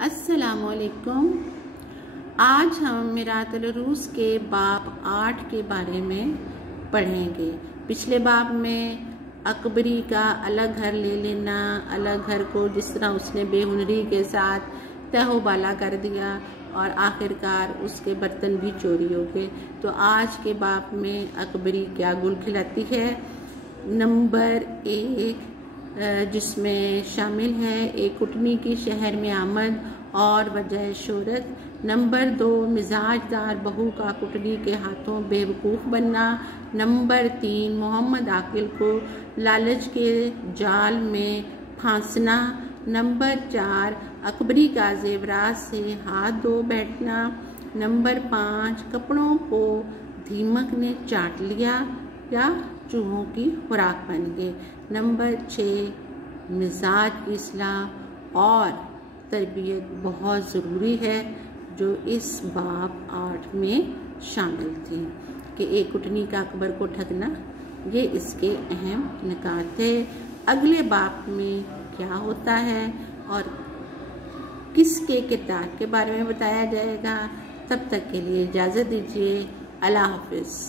अस्सलामुअलैकुम। आज हम मिरातुल उरूस के बाब 8 के बारे में पढ़ेंगे। पिछले बाब में अकबरी का अलग घर ले लेना, अलग घर को जिस तरह उसने बेहुनरी के साथ तहोबाला कर दिया और आखिरकार उसके बर्तन भी चोरी हो गए। तो आज के बाब में अकबरी क्या गुल खिलाती है। नंबर 1 जिसमें शामिल है एक कुटनी की शहर में आमद और वजह शोहरत। नंबर 2 मिजाजदार बहू का कुटनी के हाथों बेवकूफ़ बनना। नंबर 3 मोहम्मद आकिल को लालच के जाल में फांसना। नंबर 4 अकबरी का जेवरात से हाथ धो बैठना। नंबर 5 कपड़ों को दीमक ने चाट लिया या चूहों की खुराक बन गए। नंबर 6 मिजाज की इस्लाह और तरबियत बहुत ज़रूरी है, जो इस बाब 8 में शामिल थी कि एक कुटनी का अकबर को ठगना, ये इसके अहम निकात थे। अगले बाब में क्या होता है और किसके किरदार के बारे में बताया जाएगा। तब तक के लिए इजाज़त दीजिए। अल्लाह हाफ़िज़।